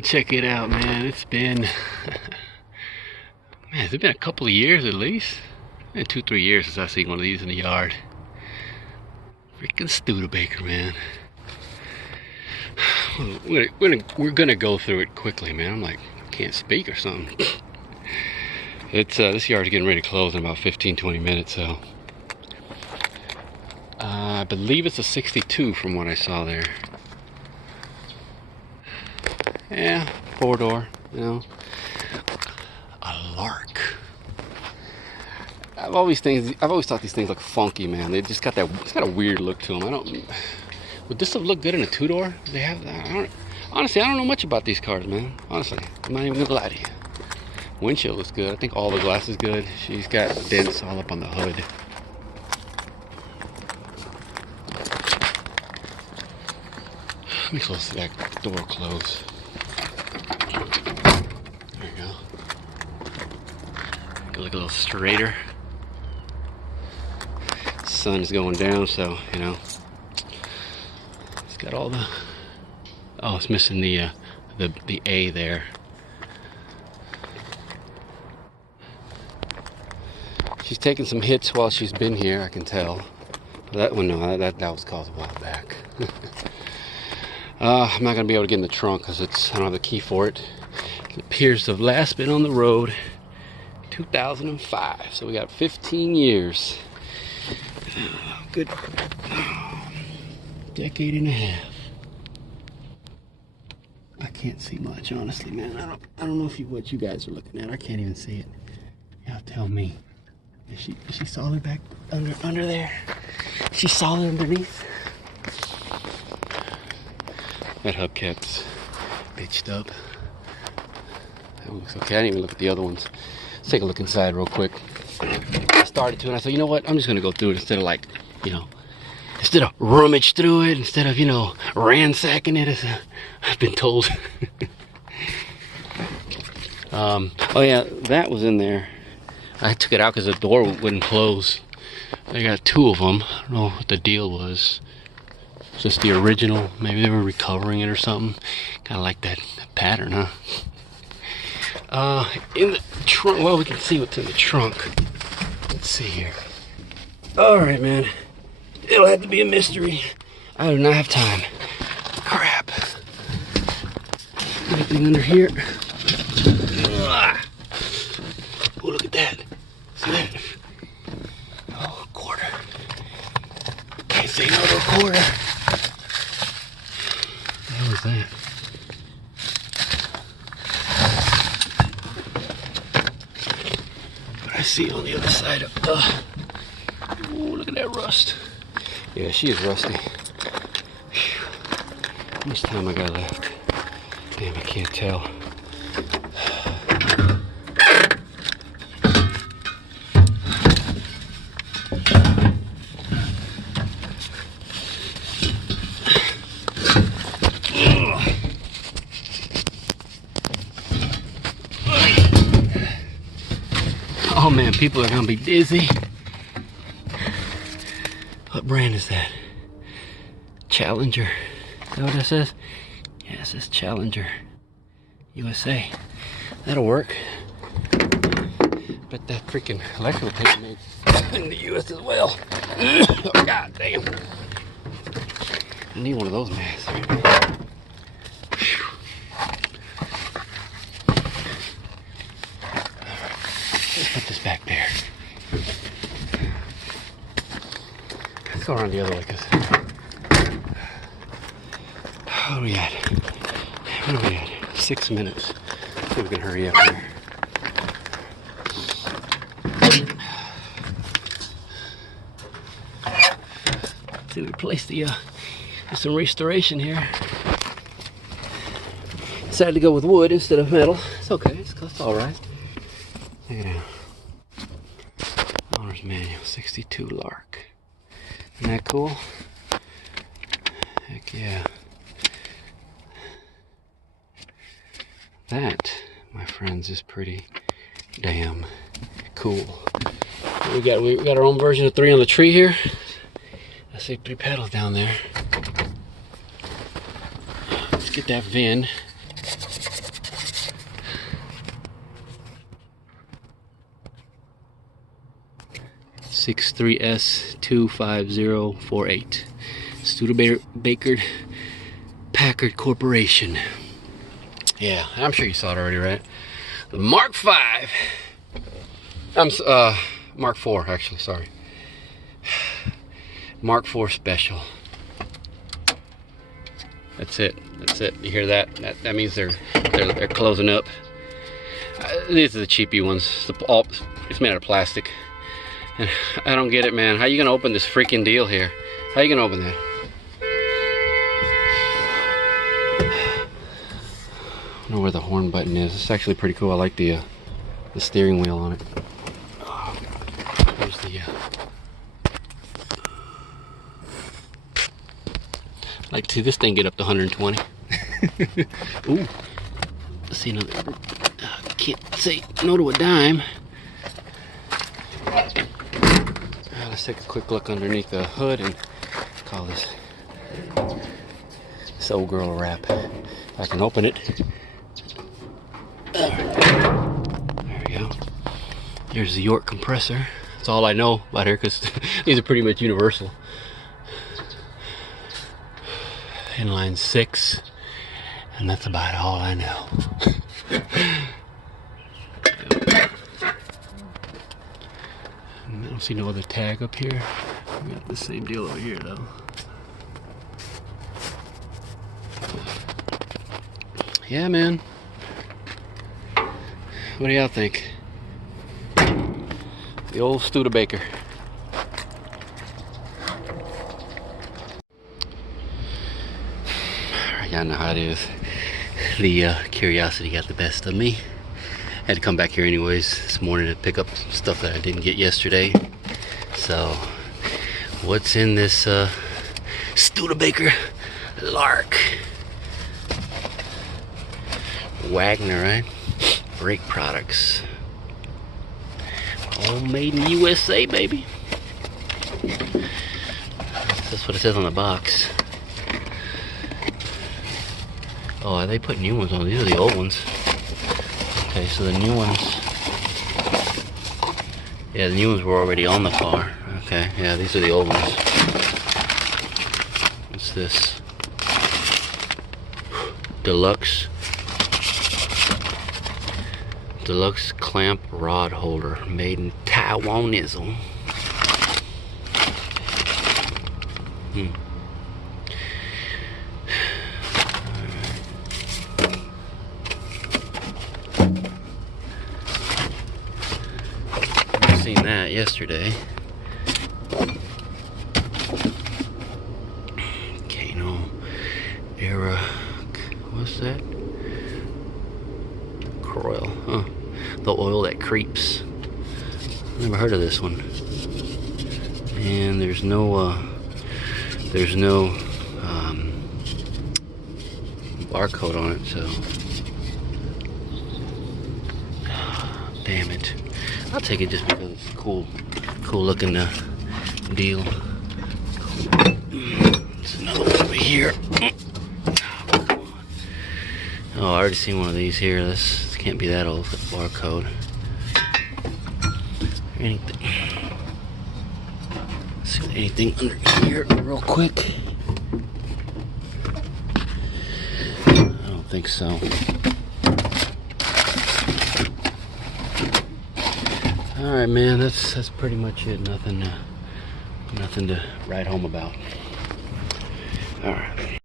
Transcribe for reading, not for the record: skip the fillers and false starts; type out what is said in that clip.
Check it out, man. It's been, man, it's been a couple of years at least. Been 2-3 years since I seen one of these in the yard. Freaking Studebaker, man. We're gonna go through it quickly, man. I'm like, I can't speak or something. It's this yard's getting ready to close in about 15-20 minutes, so I believe it's a 62 from what I saw there. Yeah, 4-door, you know. A Lark. I've always thought these things look funky, man. They just got that. It's got a weird look to them. Would this have looked good in a 2-door? They have that. Honestly, I don't know much about these cars, man. Honestly, I'm not even gonna lie to you. Windshield looks good. I think all the glass is good. She's got dents all up on the hood. Let me close that door close. There you go. Look a little straighter. Sun's going down, so you know it's got all the. Oh, it's missing the A there. She's taken some hits while she's been here, I can tell. That one, no, that was caused a while back. I'm not gonna be able to get in the trunk because I don't have the key for it. It appears to have last been on the road 2005, so we got 15 years. Good decade and a half. I can't see much, honestly, man. I don't know what you guys are looking at. I can't even see it. You have to tell me. Is she solid back under there? Is she solid underneath? That hubcap's bitched up. That looks okay. I didn't even look at the other ones. Let's take a look inside real quick. I started to, and I thought, you know what? I'm just gonna go through it instead of like, you know, instead of rummage through it, instead of, you know, ransacking it, as I've been told. Oh yeah, that was in there. I took it out because the door wouldn't close. They got 2 of them. I don't know what the deal was. Is this the original? Maybe they were recovering it or something. Kind of like that pattern, huh? In the trunk, well, we can see what's in the trunk. Let's see here. All right, man. It'll have to be a mystery. I do not have time. Crap. Anything under here? Oh, look at that. See that? Oh, a quarter. Can't say no to a quarter. What the hell is that? What I see on the other side of oh, look at that rust. Yeah, she is rusty. Whew. How much time I got left? Damn, I can't tell. Oh man, people are gonna be dizzy. What brand is that? Challenger. Is that what it says? Yeah, it says Challenger USA. That'll work. But that freaking electrical tape made in the US as well. Oh, god damn. I need one of those masks. Let's put this back there. Let's go around the other way, because what are we at? What are we at? 6 minutes. See if we can hurry up here. See, we placed the some restoration here. Decided to go with wood instead of metal. It's okay. It's all right. Check it out. Owner's manual, 62 Lark. Isn't that cool? Heck yeah. That, my friends, is pretty damn cool. We got our own version of 3 on the tree here. I see 3 pedals down there. Let's get that VIN. 63S25048. Studebaker Packard Corporation. Yeah, I'm sure you saw it already, right? The Mark 5. Mark 4 actually, sorry. Mark 4 special. That's it. That's it. You hear that? That means they're closing up. These are the cheapy ones. It's made out of plastic. And I don't get it, man. How you gonna open this freaking deal here? How you gonna open that? I don't know where the horn button is. It's actually pretty cool. I like the steering wheel on it. There's the I like to see this thing get up to 120. Ooh. Let's see another. Can't say no to a dime. Let's take a quick look underneath the hood and call this old girl a wrap. If I can open it. There we go. There's the York compressor. That's all I know about here because these are pretty much universal. Inline 6, and that's about all I know. I don't see no other tag up here. We got the same deal over here though. Yeah, man. What do y'all think? The old Studebaker. Y'all know how it is. The curiosity got the best of me. Had to come back here anyways this morning to pick up some stuff that I didn't get yesterday. So, what's in this Studebaker Lark? Wagner, right? Brake products. All made in the USA, baby. That's what it says on the box. Oh, are they put new ones on? These are the old ones. Okay, so the new ones. Yeah, the new ones were already on the car. Okay, yeah, these are the old ones. What's this? Deluxe clamp rod holder, made in Taiwanism. Seen that yesterday. Kano era. What's that? Croil. Huh. The oil that creeps. Never heard of this one. And there's no barcode on it, so damn it. I'll take it just because it's cool looking deal. There's another one over here. Oh, I already seen one of these here. This can't be that old. The barcode. Anything? Let's see anything under here real quick. I don't think so. All right, man. That's pretty much it. Nothing to write home about. All right.